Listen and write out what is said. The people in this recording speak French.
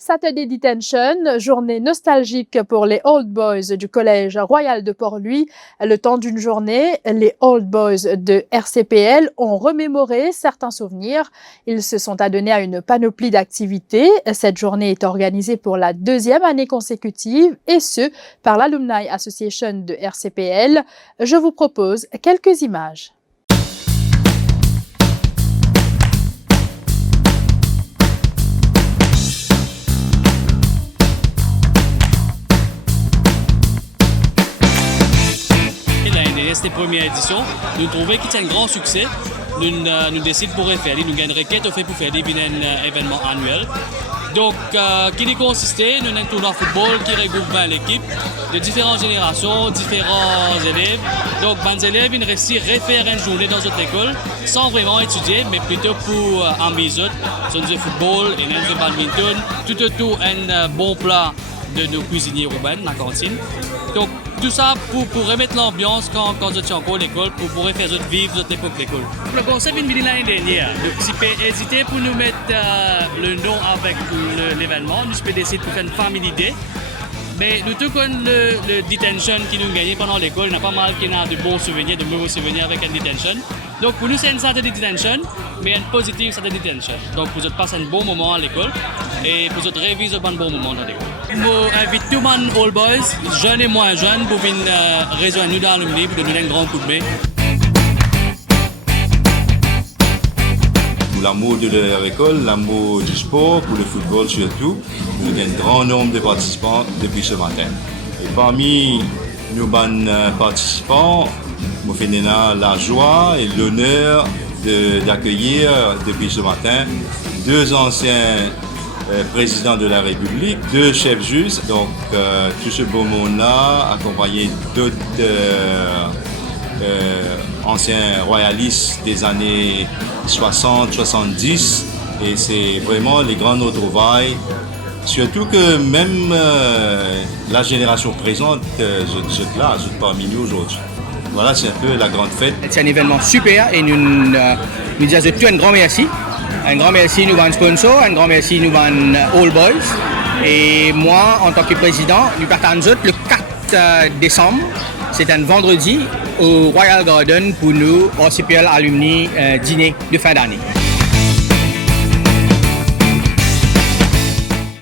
Saturday Detention, journée nostalgique pour les Old Boys du Collège Royal de Port-Louis. Le temps d'une journée, les Old Boys de RCPL ont remémoré certains souvenirs. Ils se sont adonnés à une panoplie d'activités. Cette journée est organisée pour la 2e année consécutive et ce, par l'Alumni Association de RCPL. Je vous propose quelques images. C'était la première édition. Nous trouvons que c'est un grand succès. Nous décidons pour faire, nous gagnons une requête pour faire des événements annuels. Donc, qui consistait, nous avons un tournoi de football qui regroupe 20 équipes de différentes générations, différents élèves. Donc, les élèves ils réussissent à refaire une journée dans notre école sans vraiment étudier, mais plutôt pour ambiser. Sur le football et le badminton, tout un bon plat de nos cuisiniers urbains dans la cantine. Donc, tout ça pour remettre l'ambiance quand je suis encore à l'école, pour faire vivre notre époque de l'école. Le concept est venu l'année dernière. Donc, si vous hésitez pour nous mettre le nom avec l'événement, nous pouvons décider pour faire une famille day. Mais nous tout comme le detention qui nous gagnait pendant l'école, il y a pas mal qui a de bons souvenirs, de mauvais souvenirs avec un detention. Donc pour nous c'est une Saturday detention, mais une positive Saturday detention. Donc vous passez un bon moment à l'école et vous révisez un bon moment dans l'école. Je invite tout le monde, all boys, jeunes et moins jeunes, pour venir rejoindre nous dans l'Alumni pour nous donner un grand coup de main. Pour l'amour de leur école, l'amour du sport, pour le football surtout, nous avons un grand nombre de participants depuis ce matin. Et parmi nos participants, nous faisons la joie et l'honneur d'accueillir depuis ce matin 2 anciens présidents de la République, 2 chefs juges, donc tout ce beau monde-là, accompagné d'autres anciens royalistes des années 60-70, et c'est vraiment les grandes retrouvailles. Surtout que même la génération présente, je parmi nous aujourd'hui. Voilà, c'est un peu la grande fête. C'est un événement super et nous disons tout un grand merci. Un grand merci nous avons sponsor, un grand merci nous avons All Boys. Et moi, en tant que président, nous partons le 4 décembre. C'est un vendredi au Royal Garden pour nous, RCPL Alumni, dîner de fin d'année.